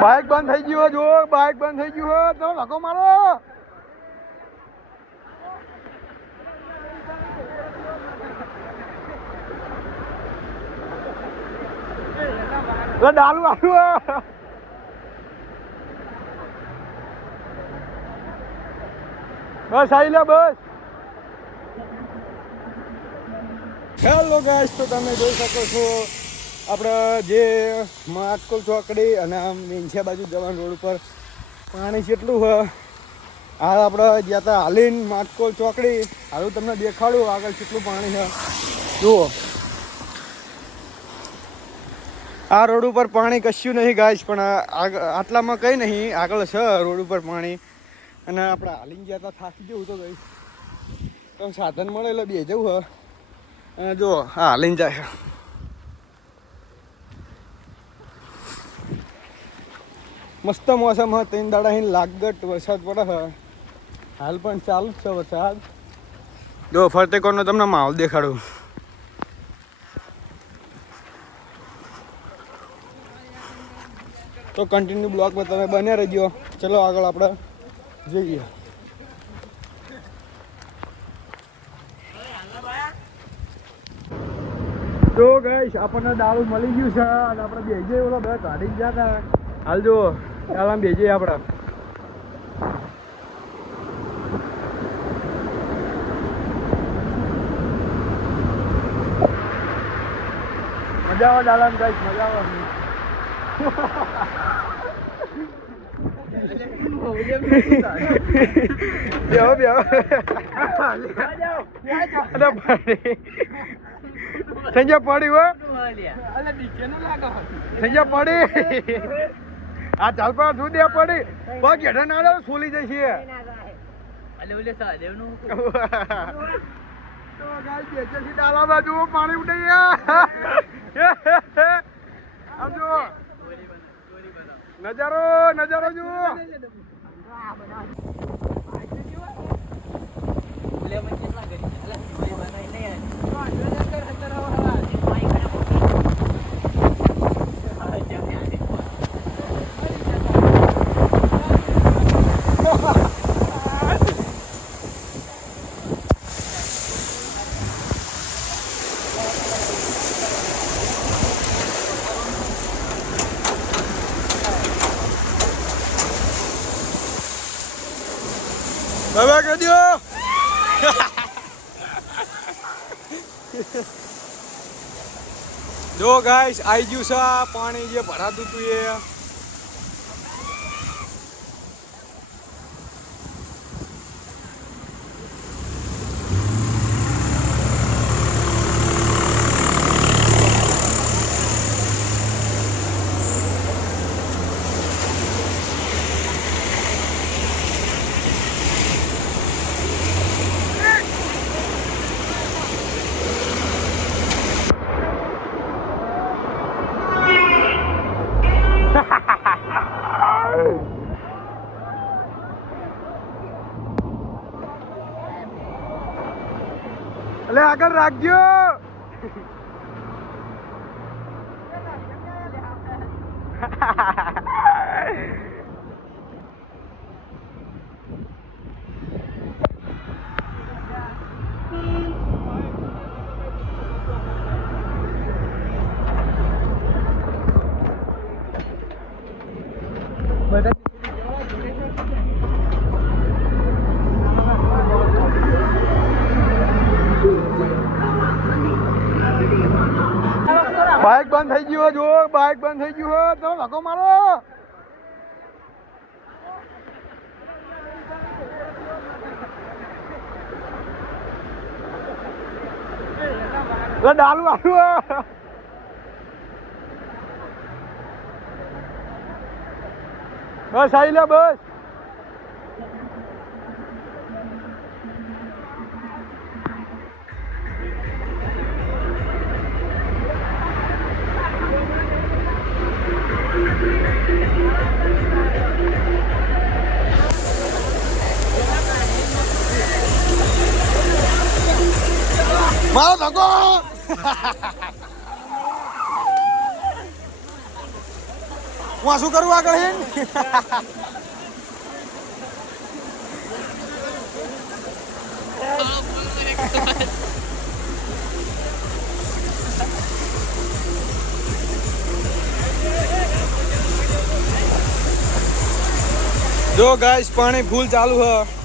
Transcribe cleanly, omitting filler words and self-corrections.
Bike બંધ થઈ ગયું જો બાઇક બંધ થઈ ગયું તો ધક્કો મારો ડાલુ આવ્યું બસ આવી લે બસ. હેલો ગાઈસ, તો તમે જોઈ શકો છો આપણે જે માટકોલ ચોકડી અને આમ મેંછિયા બાજુ જવાનું રોડ ઉપર પાણી કેટલું હોય. હાલ આપણે જ્યાં હતા હાલીને માટકોલ ચોકડી હાલ તમને દેખાડું આગળ કેટલું પાણી છે જુઓ. આ રોડ ઉપર પાણી કશું નહીં ગાઈસ, પણ આટલામાં કંઈ નહીં, આગળ છે રોડ ઉપર પાણી. અને આપણે હાલીને ગયા હતા થાકી જવું તો ગાઈસ, તો સાધન મળે એટલે બે જવું હોય. અને જો હા હાલીને જાય મસ્ત મોસમ હા, 3 દાડા અહીં લાગત વરસાદ પડે છે. હાલ પણ ચાલુ જ છે વરસાદ. જો ફરતે કોરનો તમને માહોલ દેખાડું. તો કન્ટિન્યુ બ્લોગમાં તમે બન્યા રહેજો. ચલો આગળ આપણે જઈએ. તો ગાઈસ આપણને દારૂ મળી ગયું છે અને આપણે બેજે ઓલા બધા કાઢી ગયા હતા. હાલ જો ચાલ બેજે આપણે મજા આવે ડાલામ ગાઈસ, મજા આવે. બેહો બેહો સંજય પડી હો સંજય પડી. આ ચાલ પર શું દે પડી પગ હેઠળ ના આવે સોલી જશે. ડાલા બાજુ પાણી ઉડે નજારો નજારો જુઓ. બાબા કહી દો. જો ગાઈસ આવી ગયું છે પાણી જે ભરાતું હતું એ. એટલે આગળ રાખજો. બાઇક બંધ થઈ ગયું જો બાઇક બંધ થઈ ગયું તો ધક્કો મારો. ડાલુ આવ્યું બસ આવી લે બસ. મારો ધક્કો. હું શું કરું આગળ હે જો ગાઈસ પાણી ફૂલ ચાલુ હ